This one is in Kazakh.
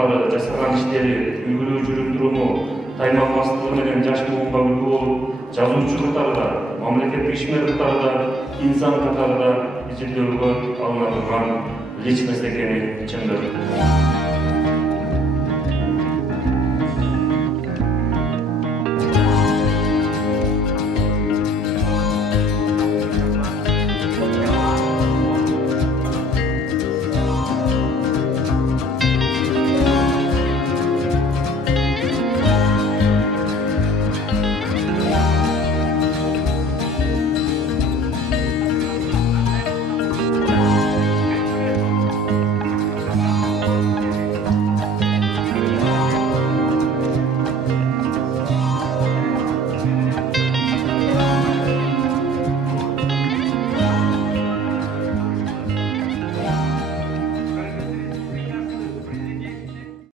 чыгармалары, жасаган иштери, үлгүлүү жүрүм-туруму, таймалмастыгы менен жаш буунга үлгү болуп, жазуучу катарында, мамлекеттик ишмер катарында, инсан катарында изилдөөгө алына турган личность экени чындык.